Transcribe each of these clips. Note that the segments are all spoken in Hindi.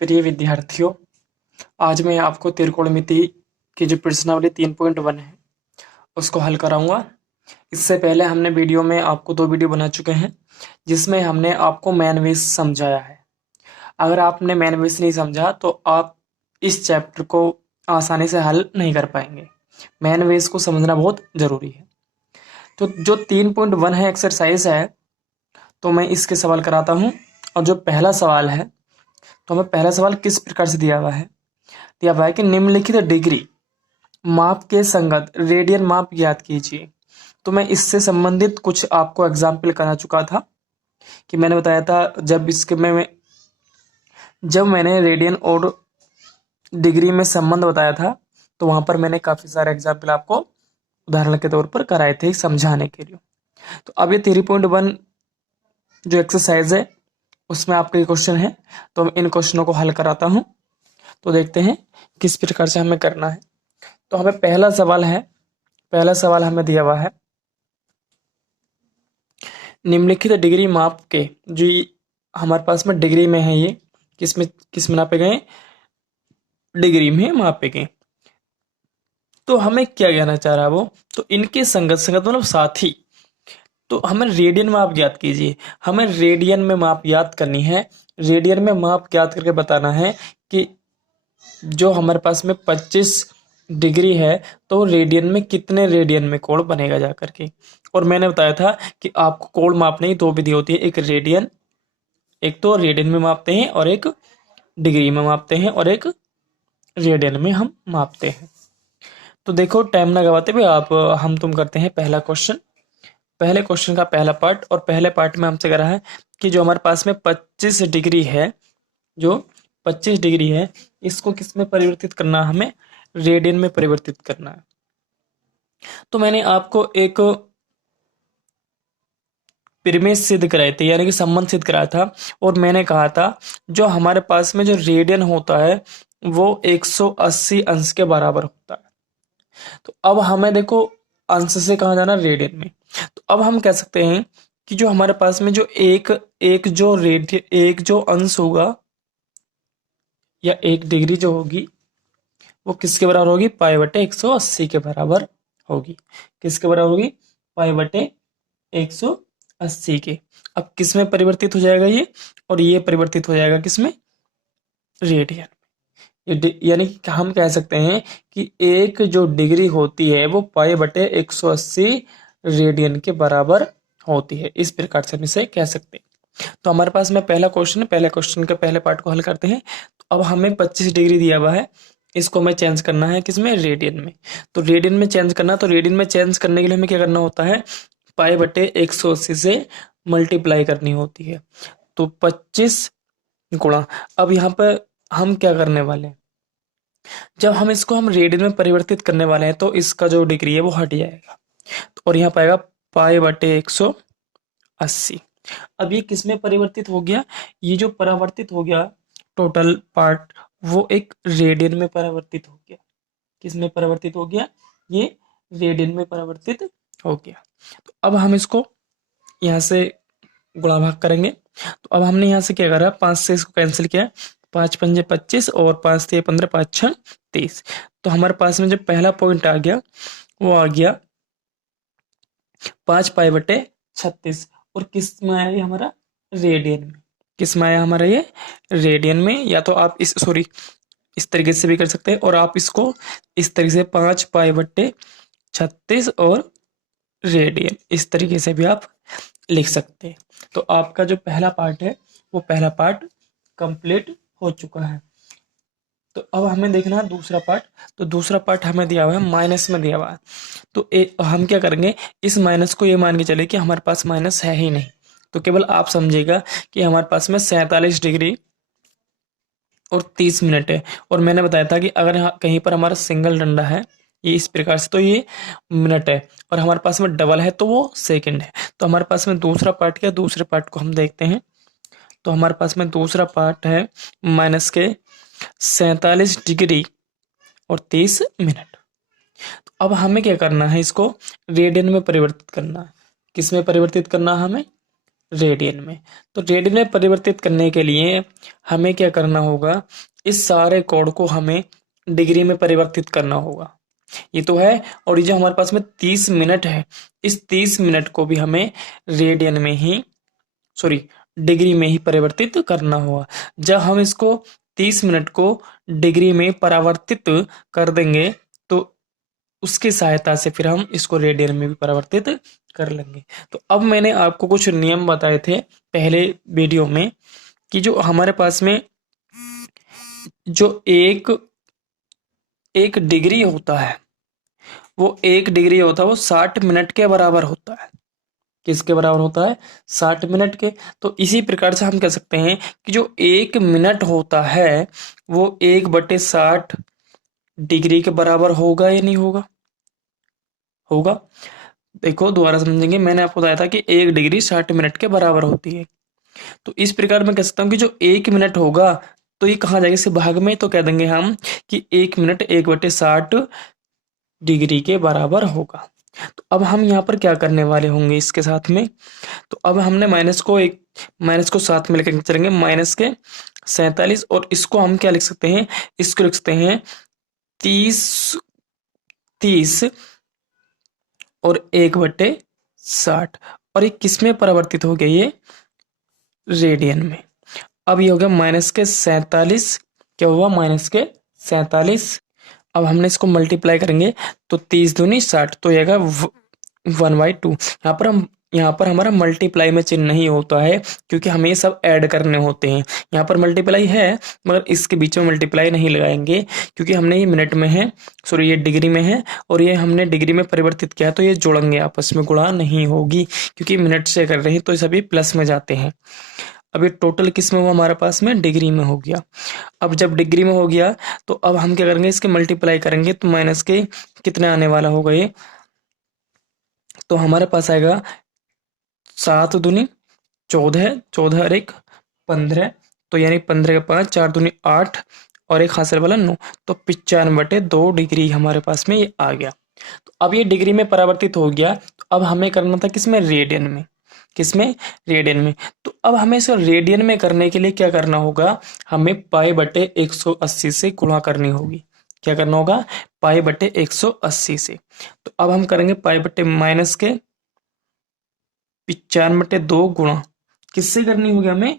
प्रिय विद्यार्थियों, आज मैं आपको त्रिकोणमिति की जो प्रश्नावली 3.1 है उसको हल कराऊंगा। इससे पहले हमने वीडियो में आपको 2 वीडियो बना चुके हैं जिसमें हमने आपको मेन बेस समझाया है। अगर आपने मेन बेस नहीं समझा तो आप इस चैप्टर को आसानी से हल नहीं कर पाएंगे। मेन बेस को समझना बहुत जरूरी है। तो जो 3.1 है एक्सरसाइज है, तो मैं इसके सवाल कराता हूँ। और जो पहला सवाल है, तो हमें पहला सवाल किस प्रकार से दिया हुआ है। दिया हुआ है कि निम्नलिखित डिग्री माप के संगत रेडियन माप ज्ञात कीजिए। तो मैं इससे संबंधित कुछ आपको एग्जाम्पल करा चुका था कि मैंने बताया था जब मैंने रेडियन और डिग्री में संबंध बताया था, तो वहां पर मैंने काफी सारे एग्जाम्पल आपको उदाहरण के तौर पर कराए थे समझाने के लिए। तो अब ये 3.1 जो एक्सरसाइज है उसमें आपके क्वेश्चन है, तो मैं इन क्वेश्चनों को हल कराता हूँ। तो देखते हैं किस प्रकार से हमें करना है। तो हमें पहला सवाल हमें दिया हुआ है, निम्नलिखित डिग्री माप के जो हमारे पास में डिग्री में है, ये किस में नापे गए, डिग्री में मापे गए। तो हमें क्या कहना चाह रहा है वो, तो इनके संगत संगत मतलब साथी। तो हमें रेडियन माप ज्ञात कीजिए। हमें रेडियन में माप ज्ञात करनी है। रेडियन में माप ज्ञात करके बताना है कि जो हमारे पास में 25 डिग्री है, तो रेडियन में कितने रेडियन में कोण बनेगा जा करके। और मैंने बताया था कि आपको कोण मापने की 2 विधि होती है, एक तो रेडियन में मापते हैं और एक डिग्री में मापते हैं और एक रेडियन में हम मापते हैं। तो देखो टाइम ना गवाते हुए हम तुम करते हैं पहला क्वेश्चन। पहले क्वेश्चन का पहला पार्ट, और पहले पार्ट में हमसे कह रहा है कि जो हमारे पास में 25 डिग्री है, जो 25 डिग्री है, इसको किस में परिवर्तित करना है, हमें रेडियन में परिवर्तित करना है। तो मैंने आपको एक प्रमेय सिद्ध कराए थे, यानी कि संबंध सिद्ध कराया था, और मैंने कहा था जो हमारे पास में जो रेडियन होता है वो 180 अंश के बराबर होता है। तो अब हमें देखो अंश से कहाँ जाना, रेडियन में। तो अब हम कह सकते हैं कि जो हमारे पास में जो एक जो अंश होगा या एक डिग्री जो होगी वो किसके बराबर होगी, पाई बटे 180 के बराबर होगी। किसके बराबर होगी, पाई बटे 180 के। अब किस में परिवर्तित हो जाएगा ये, और ये परिवर्तित हो जाएगा किसमें, रेडियन। यानी कि हम कह सकते हैं कि एक जो डिग्री होती है वो पाई बटे 180 रेडियन के बराबर होती है। इस प्रकार से हम इसे कह सकते हैं। तो हमारे पास में पहला क्वेश्चन है, पहले क्वेश्चन के पहले पार्ट को हल करते हैं। तो अब हमें 25 डिग्री दिया हुआ है, इसको हमें चेंज करना है किसमें, रेडियन में। तो रेडियन में चेंज करना, तो रेडियन में चेंज करने के लिए हमें क्या करना होता है, पाई बटे 180 से मल्टीप्लाई करनी होती है। तो 25 गुणा, अब यहाँ पर हम क्या करने वाले हैं, जब हम रेडियन में परिवर्तित करने वाले हैं तो इसका जो डिग्री है वो हट जाएगा, और यहाँ पाएगा पाई बटे 180। अब ये किस में परिवर्तित हो गया, ये जो परावर्तित हो गया टोटल पार्ट, वो एक रेडियन में परिवर्तित हो गया। किस में परिवर्तित हो गया, ये रेडियन में परिवर्तित हो गया। तो अब हम इसको यहाँ से गुणा भाग करेंगे। तो अब हमने यहाँ से क्या करा, 5 से इसको कैंसिल किया, 5 पंजे 25 और 5 3 15, 5 6 30। तो हमारे पास में जो पहला पॉइंट आ गया वो आ गया 5 पाई बटे 36। और किस में आया ये हमारा, रेडियन में। किस में आया हमारा ये, रेडियन में। या तो आप इस तरीके से भी कर सकते हैं, और आप इसको इस तरीके से 5 पाई बटे 36 और रेडियन, इस तरीके से भी आप लिख सकते हैं। तो आपका जो पहला पार्ट है वो पहला पार्ट कंप्लीट हो चुका है। तो अब हमें देखना है दूसरा पार्ट। तो दूसरा पार्ट हमें दिया हुआ है, माइनस में दिया हुआ है। तो हम क्या करेंगे, इस माइनस को ये मान के चले कि हमारे पास माइनस है ही नहीं। तो केवल आप समझिएगा कि हमारे पास में 47 डिग्री और 30 मिनट है। और मैंने बताया था कि अगर कहीं पर हमारा सिंगल डंडा है ये इस प्रकार से, तो ये मिनट है, और हमारे पास में डबल है तो वो सेकंड है। तो हमारे पास में दूसरा पार्ट क्या, दूसरे पार्ट को हम देखते हैं। तो हमारे पास में दूसरा पार्ट है माइनस के 47 डिग्री और 30 मिनट। तो अब हमें क्या करना है, इसको रेडियन में परिवर्तित करना है। किस में परिवर्तित करना है हमें, रेडियन में। तो रेडियन में परिवर्तित करने के लिए हमें क्या करना होगा, इस सारे कोड को हमें डिग्री में परिवर्तित करना होगा। ये तो है, और ये जो हमारे पास में 30 मिनट है, इस 30 मिनट को भी हमें रेडियन में ही, सॉरी, डिग्री में ही परिवर्तित करना होगा। जब हम इसको 30 मिनट को डिग्री में परावर्तित कर देंगे तो उसकी सहायता से फिर हम इसको रेडियन में भी परिवर्तित कर लेंगे। तो अब मैंने आपको कुछ नियम बताए थे पहले वीडियो में कि जो हमारे पास में जो एक एक डिग्री होता है, वो एक डिग्री होता है वो 60 मिनट के बराबर होता है। किसके बराबर होता है? 60 मिनट के। तो इसी प्रकार से हम कह सकते हैं कि जो एक मिनट होता है वो 1/60 डिग्री के बराबर होगा या नहीं होगा? होगा। देखो दोबारा समझेंगे, मैंने आपको बताया था कि 1 डिग्री 60 मिनट के बराबर होती है। तो इस प्रकार मैं कह सकता हूँ कि जो 1 मिनट होगा तो ये कहाँ जाएगा, इसे भाग में, तो कह देंगे हम कि 1 मिनट 1/60 डिग्री के बराबर होगा। तो अब हम यहाँ पर क्या करने वाले होंगे इसके साथ में, तो अब हमने माइनस को साथ में लेकर चलेंगे, माइनस के 47, और इसको हम क्या लिख सकते हैं, इसको लिख सकते हैं 30 30 और 1/60, और ये किस में परिवर्तित हो गया, ये रेडियन में। अब ये हो गया माइनस के 47, क्या हुआ, माइनस के 47। अब हमने इसको मल्टीप्लाई करेंगे तो 30 दूनी 60, तो ये आएगा 1/2। यहाँ पर हमारा मल्टीप्लाई में चिन्ह नहीं होता है क्योंकि हमें ये सब ऐड करने होते हैं। यहाँ पर मल्टीप्लाई है मगर इसके बीच में मल्टीप्लाई नहीं लगाएंगे क्योंकि हमने ये मिनट में है, सॉरी ये डिग्री में है, और ये हमने डिग्री में परिवर्तित किया तो ये जोड़ेंगे, आपस में गुणा नहीं होगी क्योंकि मिनट से कर रहे हैं तो ये सभी प्लस में जाते हैं। अब ये टोटल किस में हुआ, हमारे पास में डिग्री में हो गया। अब जब डिग्री में हो गया तो अब हम क्या करेंगे, इसके मल्टीप्लाई करेंगे तो माइनस के कितने आने वाला होगा ये, तो हमारे पास आएगा 7 दूनी 14, 14 और 1 15, तो यानी 15 के 5, 4 दूनी 8 और एक हासिल वाला 9, तो 95/2 डिग्री हमारे पास में ये आ गया। तो अब ये डिग्री में परिवर्तित हो गया, तो अब हमें करना था किसमें, रेडियन में। किसमें, रेडियन में। तो अब हमें इसे रेडियन में करने के लिए क्या करना होगा, हमें π/180 से गुणा करनी होगी। क्या करना होगा, π/180 से। तो अब हम करेंगे माइनस के 95/2 गुणा किससे करनी होगी, हमें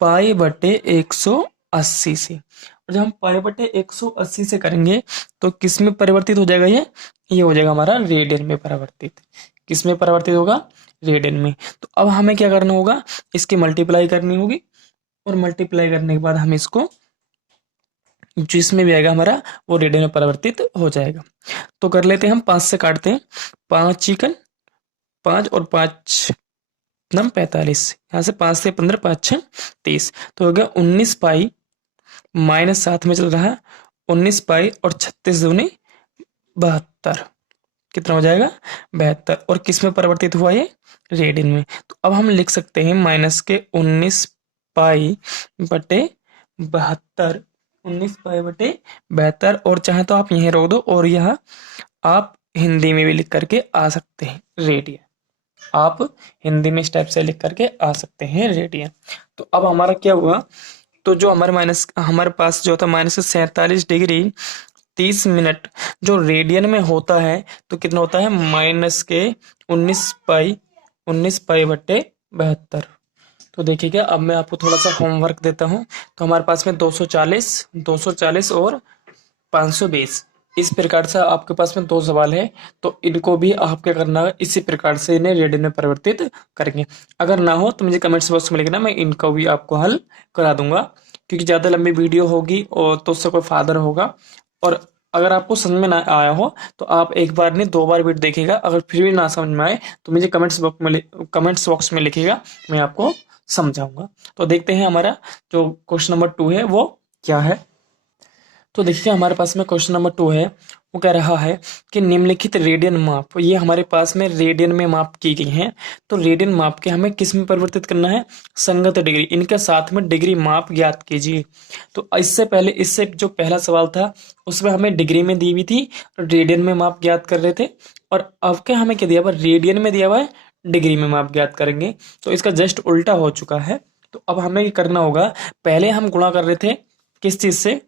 π/180 से। और जब हम π/180 से करेंगे तो किस में परिवर्तित हो जाएगा, ये हो जाएगा हमारा रेडियन में परिवर्तित। किस में परिवर्तित होगा, रेडियन में। तो अब हमें क्या करना होगा, इसकी मल्टीप्लाई करनी होगी, और मल्टीप्लाई करने के बाद हम इसको जिसमें भी आएगा हमारा वो रेडियन में परिवर्तित हो जाएगा। तो कर लेते हैं, हम 5 से काटते हैं, 5 चिकन 5 और 5 नम 45, यहाँ से 5 से 15, 5 6 30, तो हो गया 19 पाई, माइनस साथ में चल रहा है 19 पाई और 36 दूनी 72, कितना हो जाएगा 72, और किस में परिवर्तित हुआ ये, रेडियन में। तो अब हम लिख सकते हैं माइनस के 19 पाई बटे 72, 19 पाई बटे 72, और चाहे तो आप यहीं रोक दो और यह आप हिंदी में भी लिख करके आ सकते हैं रेडियन, आप हिंदी में इस टाइप से लिख करके आ सकते हैं रेडियन। तो अब हमारा क्या हुआ, तो जो हमारे पास जो था माइनस 47 डिग्री 30 मिनट जो रेडियन में होता है तो कितना होता है, माइनस के 19 पाई बटे 72। तो देखिए क्या, अब मैं आपको थोड़ा सा होमवर्क देता हूँ। तो हमारे पास में 240 और 520, इस प्रकार से आपके पास में 2 सवाल है, तो इनको भी आप क्या करना है, इसी प्रकार से इन्हें रेडियन में परिवर्तित करेंगे। अगर ना हो तो मुझे कमेंट्स बॉक्स में लिखना, मैं इनका भी आपको हल करा दूंगा, क्योंकि ज़्यादा लंबी वीडियो होगी और तो उससे कोई फायदा होगा। और अगर आपको समझ में ना आया हो तो आप एक बार नहीं 2 बार वीडियो देखिएगा, अगर फिर भी ना समझ में आए तो मुझे कमेंट्स बॉक्स में लिखिएगा, मैं आपको समझाऊंगा। तो देखते हैं हमारा जो क्वेश्चन नंबर 2 है वो क्या है। तो देखिए हमारे पास में क्वेश्चन नंबर 2 है, वो कह रहा है कि निम्नलिखित रेडियन माप, ये हमारे पास में रेडियन में माप की गई हैं, तो रेडियन माप के हमें किस में परिवर्तित करना है, संगत डिग्री, इनके साथ में डिग्री माप ज्ञात कीजिए। तो इससे जो पहला सवाल था उसमें हमें डिग्री में दी हुई थी, रेडियन में माप ज्ञात कर रहे थे, और अब क्या हमें क्या दिया हुआ, रेडियन में दिया हुआ है डिग्री में माप ज्ञात करेंगे। तो इसका जस्ट उल्टा हो चुका है। तो अब हमें ये करना होगा, पहले हम गुणा कर रहे थे किस चीज से,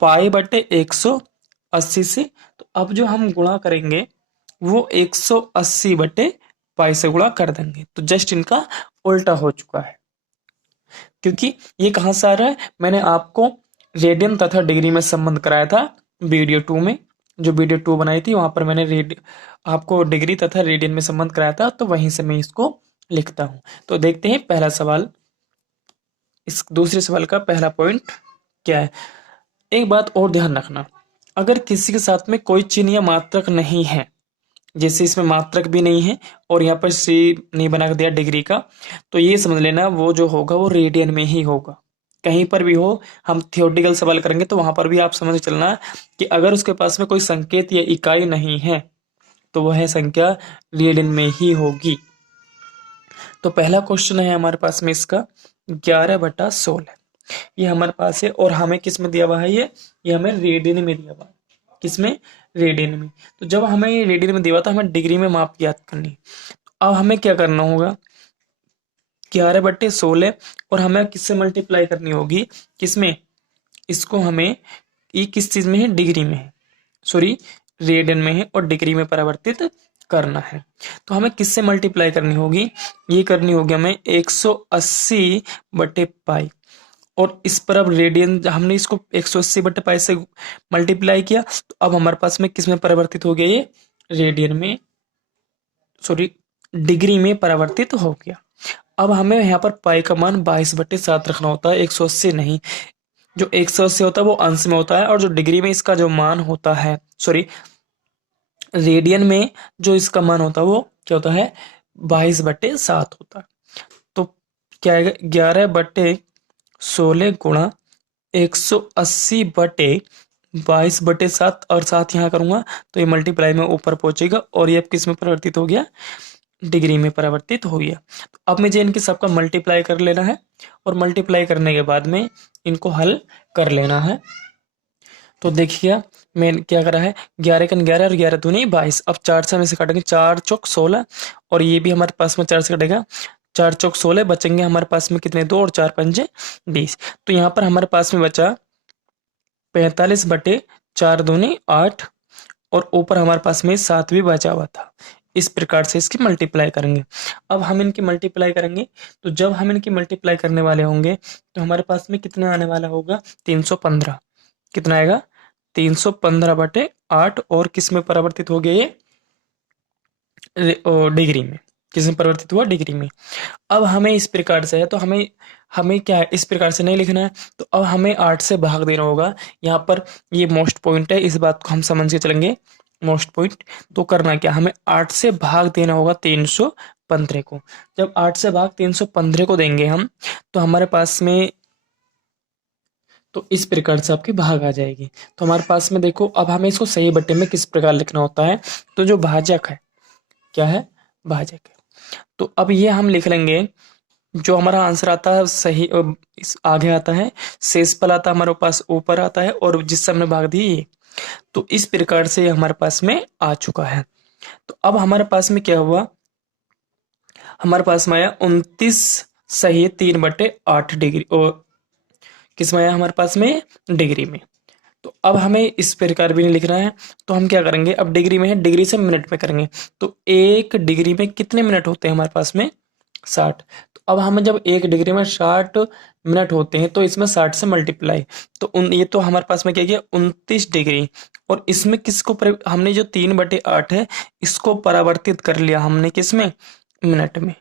पाई बटे 180 से। तो अब जो हम गुणा करेंगे वो 180 बटे पाई से गुणा कर देंगे। तो जस्ट इनका उल्टा हो चुका है। क्योंकि ये कहाँ से आ रहा है, मैंने आपको रेडियन तथा डिग्री में संबंध कराया था वीडियो 2 में। जो वीडियो 2 बनाई थी वहां पर मैंने आपको डिग्री तथा रेडियन में संबंध कराया था, तो वहीं से मैं इसको लिखता हूं। तो देखते हैं पहला सवाल, इस दूसरे सवाल का पहला पॉइंट क्या है। एक बात और ध्यान रखना, अगर किसी के साथ में कोई चिन्ह या मात्रक नहीं है, जैसे इसमें मात्रक भी नहीं है और यहाँ पर सी नहीं बना दिया डिग्री का, तो ये समझ लेना वो जो होगा वो रेडियन में ही होगा। कहीं पर भी हो, हम थियोरेटिकल सवाल करेंगे तो वहां पर भी आप समझ चलना कि अगर उसके पास में कोई संकेत या इकाई नहीं है तो वह संख्या रेडियन में ही होगी। तो पहला क्वेश्चन है हमारे पास में इसका 11/16, ये हमारे पास है और हमें किस में दिया हुआ है, ये हमें रेडियन में दिया हुआ है। किसमें, रेडियन में। तो जब हमें ये रेडियन में दिया हुआ था, हमें डिग्री में माप ज्ञात करनी है। तो अब हमें क्या करना होगा, 11/16 और हमें किससे मल्टीप्लाई करनी होगी, किसमें, इसको हमें, ये किस चीज में है, डिग्री में है, सॉरी रेडियन में है और डिग्री में परिवर्तित करना है। तो हमें किससे मल्टीप्लाई करनी होगी, ये करनी होगी हमें 180 बटे पाई, और इस पर अब रेडियन हमने इसको 180 बटे पाई से मल्टीप्लाई किया, तो अब हमारे पास में किस में परिवर्तित हो गया, ये रेडियन में, सॉरी डिग्री में परिवर्तित हो गया। अब हमें यहाँ पर पाई का मान 22/7 रखना होता है, 180 नहीं। जो 180 होता है वो अंश में होता है, और जो डिग्री में इसका जो मान होता है, सॉरी रेडियन में जो इसका मान होता है वो क्या होता है, 22/7 होता है। तो क्या है, 11/16 गुणा 180/22/7, और साथ यहाँ करूंगा तो ये मल्टीप्लाई में ऊपर पहुंचेगा, और ये अब किस में परिवर्तित हो गया, डिग्री में परिवर्तित हो गया। तो अब मुझे इनके सबका मल्टीप्लाई कर लेना है, और मल्टीप्लाई करने के बाद में इनको हल कर लेना है। तो देखिए मैं क्या करा है, 11 और 11 दूनी 22। अब 4 से हम इसे काटेंगे, 4 चौक 16, और ये भी हमारे पास में 4 से कटेगा, 4 चौक 16, बचेंगे हमारे पास में कितने, 2 और 4 पंजे 20। तो यहाँ पर हमारे पास में बचा 45/4 दूनी 8, और ऊपर हमारे पास में 7 भी बचा हुआ था। इस प्रकार से इसकी मल्टीप्लाई करेंगे। अब हम इनकी मल्टीप्लाई करेंगे, तो जब हम इनकी मल्टीप्लाई करने वाले होंगे तो हमारे पास में कितना आने वाला होगा, 315। कितना आएगा, 315/8, और किस में परिवर्तित हो गया ये, डिग्री में। किस में परिवर्तित हुआ, डिग्री में। अब हमें इस प्रकार से है, तो हमें हमें क्या है, इस प्रकार से नहीं लिखना है, तो अब हमें 8 से भाग देना होगा। यहाँ पर ये मोस्ट पॉइंट है, इस बात को हम समझ के चलेंगे, मोस्ट पॉइंट। तो करना क्या, हमें 8 से भाग देना होगा 315 को। जब 8 से भाग 315 को देंगे हम, तो हमारे पास में, तो इस प्रकार से आपकी भाग आ जाएगी। तो हमारे पास में देखो, अब हमें इसको सही बट्टे में किस प्रकार लिखना होता है, तो जो भाजक है, क्या है, भाजक है। तो अब ये हम लिख लेंगे, जो हमारा आंसर आता है सही इस आगे आता है, शेषफल आता है हमारे पास ऊपर आता है, और जिससे हमने भाग दी ये। तो इस प्रकार से ये हमारे पास में आ चुका है। तो अब हमारे पास में क्या हुआ, हमारे पास में आया 29 सही 3/8 डिग्री, और किस में आया हमारे पास में, डिग्री में। तो अब हमें इस प्रकार भी नहीं लिखना है, तो हम क्या करेंगे, अब डिग्री में है, डिग्री से मिनट में करेंगे। तो 1 डिग्री में कितने मिनट होते हैं हमारे पास में, 60। तो अब हमें जब 1 डिग्री में 60 मिनट होते हैं, तो इसमें 60 से मल्टीप्लाई, तो ये तो हमारे पास में क्या किया, 29 डिग्री, और इसमें किसको हमने जो 3/8 है इसको परावर्तित कर लिया हमने, किसमें, मिनट में।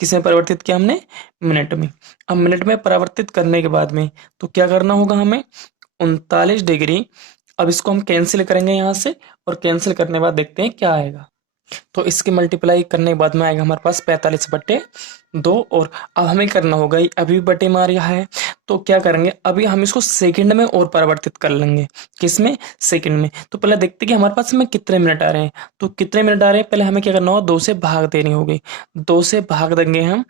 किसमें परिवर्तित किया हमने, मिनट में। अब मिनट में परावर्तित करने के बाद में तो क्या करना होगा हमें, 39 डिग्री। अब इसको हम कैंसिल करेंगे यहाँ से, और कैंसिल करने के बाद देखते हैं क्या आएगा। तो इसकी मल्टीप्लाई करने के बाद में आएगा हमारे पास 45/2, और अब हमें करना होगा, अभी बटे मार रहा है, तो क्या करेंगे, अभी हम इसको सेकंड में और परिवर्तित कर लेंगे। किसमें, सेकंड में। तो पहले देखते हैं कि हमारे पास में कितने मिनट आ रहे हैं। तो कितने मिनट आ रहे हैं, पहले हमें क्या करना होगा, 2 से भाग देनी होगी। 2 से भाग देंगे हम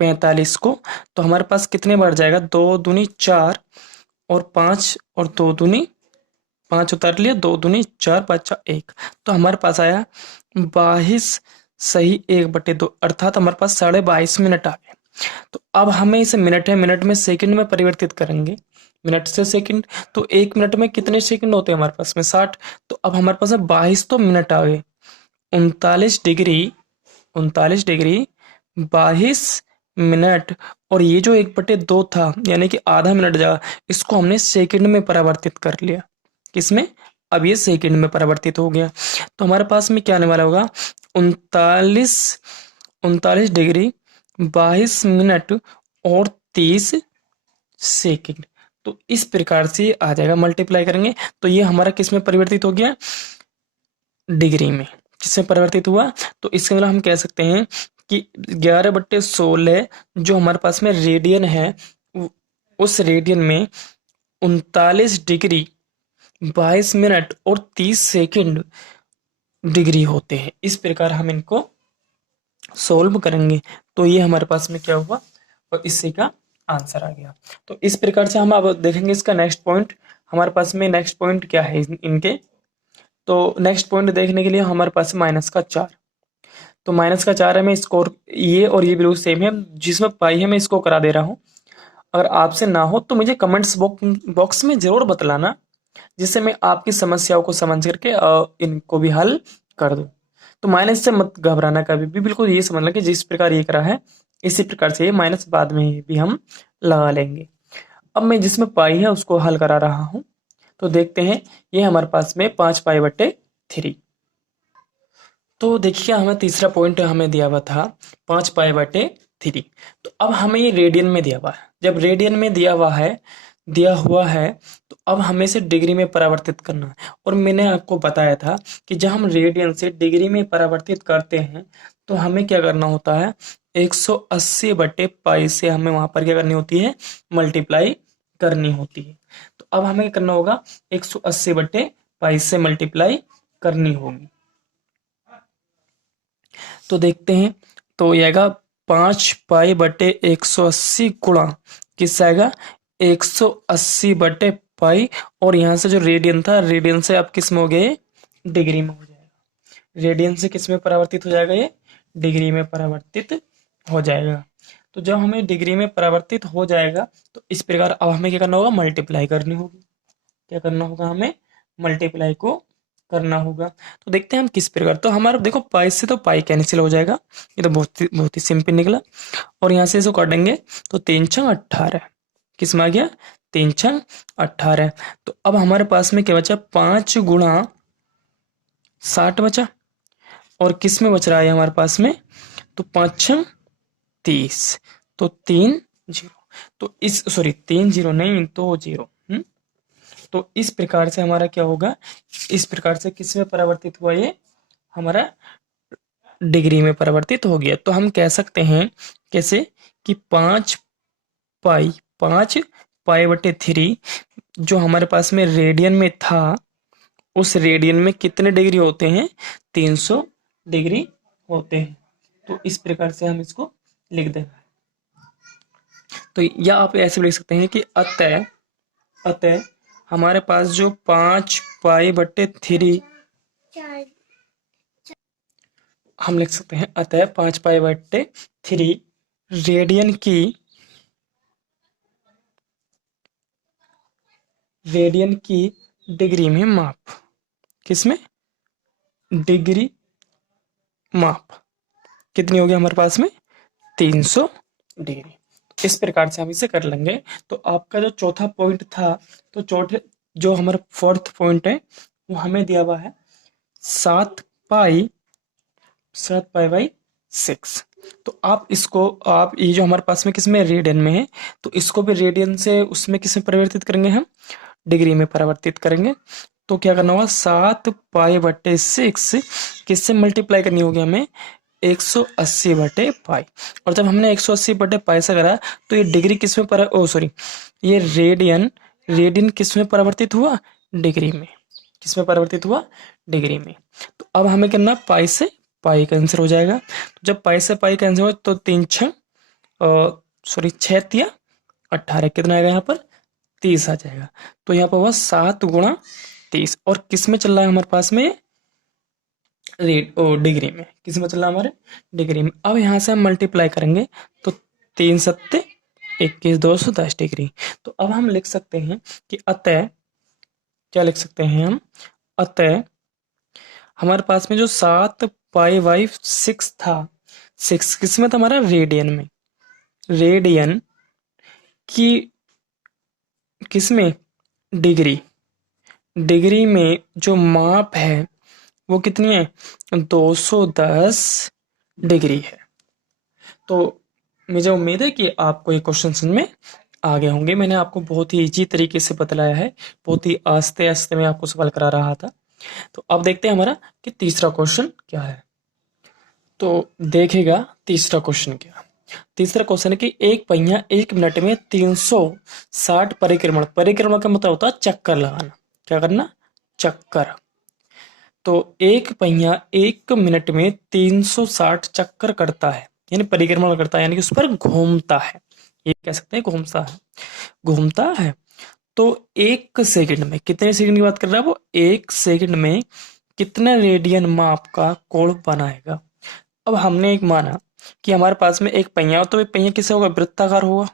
45 को, तो हमारे पास कितने बढ़ जाएगा, 2 दूनी 4, और 5, और 2 दूनी 5 उतार लिया, 2 दूनी 4, 5 1। तो हमारे पास आया 22 सही 1/2 अर्थात हमारे पास 22.5 मिनट आ गए। तो अब हमें इसे मिनट है, मिनट में सेकंड में परिवर्तित करेंगे, मिनट से सेकंड। तो 1 मिनट में कितने सेकंड होते हैं हमारे पास में? 60। तो अब हमारे पास है 22 तो मिनट आ गए। 39 डिग्री 22 मिनट। और ये जो 1/2 था यानी कि आधा मिनट जाएगा, इसको हमने सेकंड में परिवर्तित कर लिया। किसमें? अब ये सेकंड में परिवर्तित हो गया। तो हमारे पास में क्या आने वाला होगा? 39 डिग्री 22 मिनट और 30 सेकंड। तो इस प्रकार से ये आ जाएगा, मल्टीप्लाई करेंगे तो ये हमारा किस में परिवर्तित हो गया? डिग्री में। किसमें परिवर्तित हुआ? तो इसके मतलब हम कह सकते हैं कि 11/16 जो हमारे पास में रेडियन है, उस रेडियन में 39 डिग्री 22 मिनट और 30 सेकंड डिग्री होते हैं। इस प्रकार हम इनको सोल्व करेंगे तो ये हमारे पास में क्या हुआ? और इसी का आंसर आ गया। तो इस प्रकार से हम अब देखेंगे इसका नेक्स्ट पॉइंट। हमारे पास में नेक्स्ट पॉइंट क्या है इनके? तो नेक्स्ट पॉइंट देखने के लिए हमारे पास -4। तो -4 है, मैं स्कोर ये और ये बिल्कुल सेम है, जिसमें पाई है मैं इसको करा दे रहा हूँ। अगर आपसे ना हो तो मुझे कमेंट्स बॉक्स में जरूर बतलाना, जिससे मैं आपकी समस्याओं को समझ करके इनको भी हल कर दूं। तो माइनस से मत घबराना कभी भी, बिल्कुल ये समझना कि जिस प्रकार ये करा है इसी प्रकार से ये माइनस बाद में भी हम लगा लेंगे। अब मैं जिसमें पाई है उसको हल करा रहा हूं। तो देखते हैं, ये हमारे पास में 5π/3। तो देखिए हमें तीसरा पॉइंट हमें दिया हुआ था 5π/3। तो अब हमें ये रेडियन में दिया हुआ है। जब रेडियन में दिया हुआ है तो अब हमें इसे डिग्री में परिवर्तित करना है। और मैंने आपको बताया था कि जब हम रेडियन से डिग्री में परिवर्तित करते हैं तो हमें क्या करना होता है? 180/π से हमें वहां पर क्या करनी होती है? मल्टीप्लाई करनी होती है। तो अब हमें क्या करना होगा? 180/π से मल्टीप्लाई करनी होगी। तो देखते हैं, तो ये आएगा 5π/180 गुणा किससे आएगा? 180/π। और यहाँ से जो रेडियन था, रेडियन से अब किस में हो गए? डिग्री में हो जाएगा। रेडियन से किस में परिवर्तित हो जाएगा? ये डिग्री में परिवर्तित हो जाएगा। तो जब हमें डिग्री में परिवर्तित हो जाएगा तो इस प्रकार अब हमें क्या करना होगा? मल्टीप्लाई करनी होगी। क्या करना होगा? हमें मल्टीप्लाई को करना होगा। तो देखते हैं हम किस प्रकार। तो हमारा देखो पाई से तो पाई कैंसिल हो जाएगा, ये तो बहुत ही सिंपल निकला। और यहाँ से इसको काटेंगे तो 3×6 = 18। किस में आ गया? 3×6 = 18। तो अब हमारे पास में क्या बचा? 5×60 बचा। और किस में बच रहा है हमारे पास में? तो 5×6 = 30। तो 3 0। तो इस सॉरी 3 0 नहीं तो 0। तो इस प्रकार से हमारा क्या होगा? इस प्रकार से किस में परिवर्तित हुआ? ये हमारा डिग्री में परिवर्तित हो गया। तो हम कह सकते हैं कैसे कि 5π/3 जो हमारे पास में रेडियन में था, उस रेडियन में कितने डिग्री होते हैं? 300 डिग्री होते हैं। तो इस प्रकार से हम इसको लिख दें। तो या आप ऐसे भी लिख सकते हैं कि अतः हमारे पास जो 5π/3 हम लिख सकते हैं, अतः 5π/3 रेडियन की डिग्री में माप। किसमें? डिग्री माप कितनी होगी हमारे पास में? 300 डिग्री। इस प्रकार से हम इसे कर लेंगे। तो आपका जो चौथा पॉइंट था, तो जो हमारा फोर्थ पॉइंट है वो हमें दिया हुआ है 7π/6। तो आप ये जो हमारे पास में किसमें? रेडियन में है, तो इसको भी रेडियन से उसमें किसमें परिवर्तित करेंगे? हम डिग्री में परिवर्तित करेंगे। तो क्या करना होगा? 7π/6 किससे मल्टीप्लाई करनी होगी हमें? 180/π। और जब हमने 180/π से करा तो ये डिग्री किसमें ये रेडियन किसमें परिवर्तित हुआ? डिग्री में। किसमें परिवर्तित हुआ? डिग्री में। तो अब हमें करना, पाई से पाई कैंसिल हो जाएगा। तो जब पाई से पाई कैंसिल हो तो 6×18 कितना आएगा? यहाँ पर 30 आ जाएगा। तो यहाँ पर हुआ 7×30। और किस में चल रहा है हमारे पास में? डिग्री में, किस में चल रहा है हमारे डिग्री में। अब यहाँ से हम मल्टीप्लाई करेंगे तो 3 × 7 = 21, 210 डिग्री। तो अब हम लिख सकते हैं कि अतः, क्या लिख सकते हैं हम, अतः हमारे पास में जो 7 पाई/6 था, 6 किस में था हमारा, रेडियन में। रेडियन की किस में, डिग्री, डिग्री में जो माप है वो कितनी है, 210 डिग्री है। तो मुझे उम्मीद है कि आपको ये क्वेश्चन समझ में आ गए होंगे। मैंने आपको बहुत ही इजी तरीके से बतलाया है, बहुत ही आस्ते आस्ते मैं आपको सवाल करा रहा था। तो अब देखते हैं हमारा कि तीसरा क्वेश्चन क्या है। तो देखेगा तीसरा क्वेश्चन क्या। तीसरा क्वेश्चन है कि एक पहिया 1 मिनट में 360 परिक्रमण, परिक्रमण का मतलब होता है चक्कर लगाना, क्या करना, चक्कर। तो एक पहिया 1 मिनट में 360 चक्कर करता है, यानी परिक्रमण करता है, यानी कि उस पर घूमता है, ये कह सकते हैं घूमता है, घूमता है। तो 1 सेकंड में, कितने सेकंड की बात कर रहा है वो, 1 सेकंड में कितने रेडियन माप का कोण बनाएगा। अब हमने एक माना कि हमारे पास में एक पहिया हो, तो ये पहिया कैसे होगा, वृत्ताकार होगा।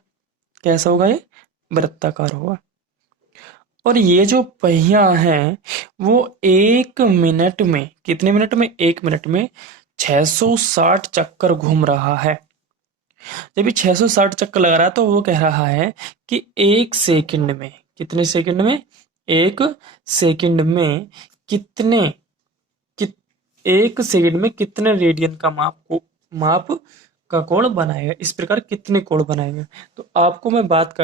कैसा होगा ये, वृत्ताकार होगा। और ये जो पहिया है वो 1 मिनट में, कितने मिनट में, 1 मिनट में 660 चक्कर घूम रहा है। जब ये 660 चक्कर लगा रहा है तो वो कह रहा है कि 1 सेकंड में, कितने सेकंड में, 1 सेकंड में कितने, कित 1 सेकंड में कितने रेडियन का माप का कोण बनाएगा, इस प्रकार कितने कोण बनाएगा। तो आपको मैं बात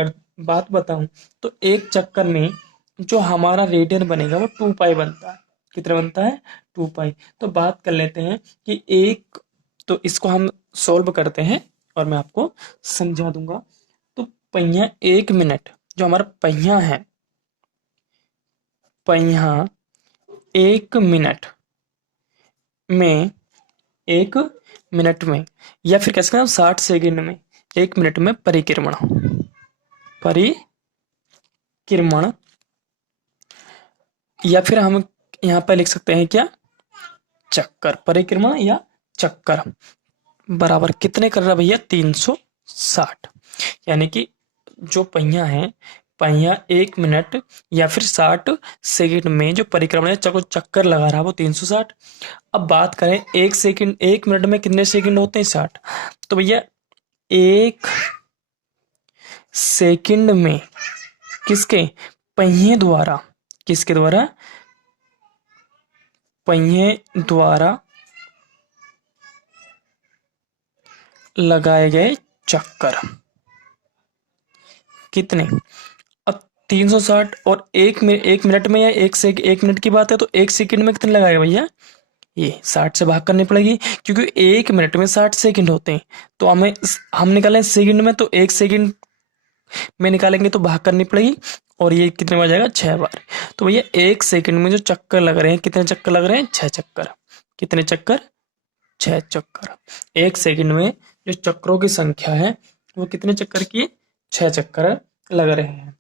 बताऊं तो एक चक्कर में जो हमारा रेडियन बनेगा वो 2 पाई बनता है। कितना बनता है, 2 पाई। तो बात कर लेते हैं कि एक, तो इसको हम सॉल्व करते हैं और मैं आपको समझा दूंगा। तो पहिया 1 मिनट, जो हमारा पहिया है, पहिया 1 मिनट में, 1 मिनट में, या फिर कह सकते हैं 60 सेकंड में, 1 मिनट में परिक्रमण, परिक्रमण, या फिर हम यहाँ पर लिख सकते हैं क्या, चक्कर, परिक्रमण या चक्कर, बराबर कितने कर रहा है भैया, 360। यानी कि जो पहिया है, पहिया 1 मिनट या फिर 60 सेकंड में जो परिक्रमण है, चक्कर लगा रहा है वो 360। अब बात करें 1 सेकंड, 1 मिनट में कितने सेकंड होते हैं, 60। तो भैया 1 सेकंड में किसके, पहिए द्वारा, किसके द्वारा, पहिए द्वारा लगाए गए चक्कर कितने। अब 360 और 1 मिनट में, या 1 मिनट की बात है तो 1 सेकंड में कितने लगाएगा भैया, ये 60 से भाग करनी पड़ेगी, क्योंकि 1 मिनट में 60 सेकंड होते हैं। तो हम निकालें सेकंड में, तो 1 सेकंड में निकालेंगे तो भाग करनी पड़ेगी, और ये कितने बार जाएगा, 6 बार। तो भैया 1 सेकंड में जो चक्कर लग रहे हैं, कितने चक्कर लग रहे हैं, 6 चक्कर। कितने चक्कर, 6 चक्कर। 1 सेकंड में जो चक्रों की संख्या है वो कितने चक्कर की है, 6 चक्कर लग रहे हैं।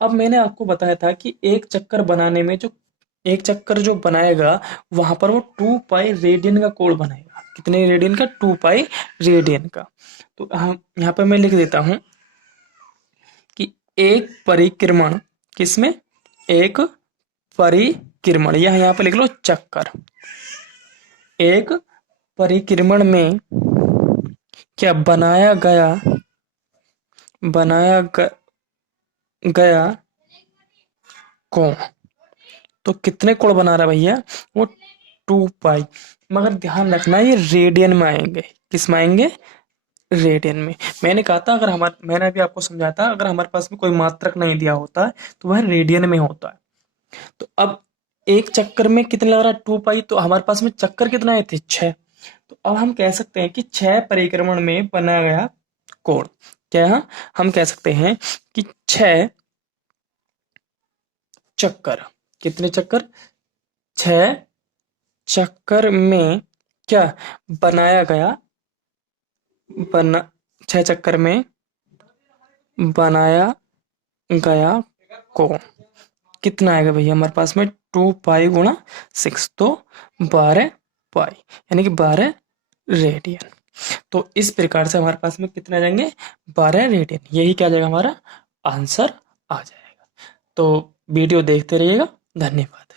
अब मैंने आपको बताया था कि एक चक्कर बनाने में, जो एक चक्कर जो बनाएगा वहां पर वो 2 पाई रेडियन का कोण बनाएगा। कितने रेडियन का, 2 पाई रेडियन का। तो हम यहाँ पे मैं लिख देता हूं कि एक परिक्रमण, किसमें, एक परिक्रमण, या यहाँ पे लिख लो चक्कर। एक परिक्रमण में क्या बनाया कोण, तो कितने कोण बना रहा है भैया, वो 2 पाई। मगर ध्यान रखना ये रेडियन में आएंगे, किस में आएंगे, रेडियन में। मैंने कहा था, मैंने अभी आपको समझाया था, अगर हमारे पास में कोई मात्रक नहीं दिया होता है तो वह रेडियन में होता है। तो अब एक चक्कर में कितने लग रहा है, 2 पाई। तो हमारे पास में चक्कर कितना आए थे, 6। तो अब हम कह सकते हैं कि 6 परिक्रमण में बनाया गया कोण, क्या है, हम कह सकते हैं कि 6 चक्कर, कितने चक्कर, 6 चक्कर में क्या बनाया गया, बना 6 चक्कर में बनाया गया कोण कितना आएगा भैया हमारे पास में, 2 पाई × 6, तो 12 पाई, यानी कि 12 रेडियन। तो इस प्रकार से हमारे पास में कितना आ जाएंगे, 12 रेडियन। यही क्या आ जाएगा, हमारा आंसर आ जाएगा। तो वीडियो देखते रहिएगा। धन्यवाद।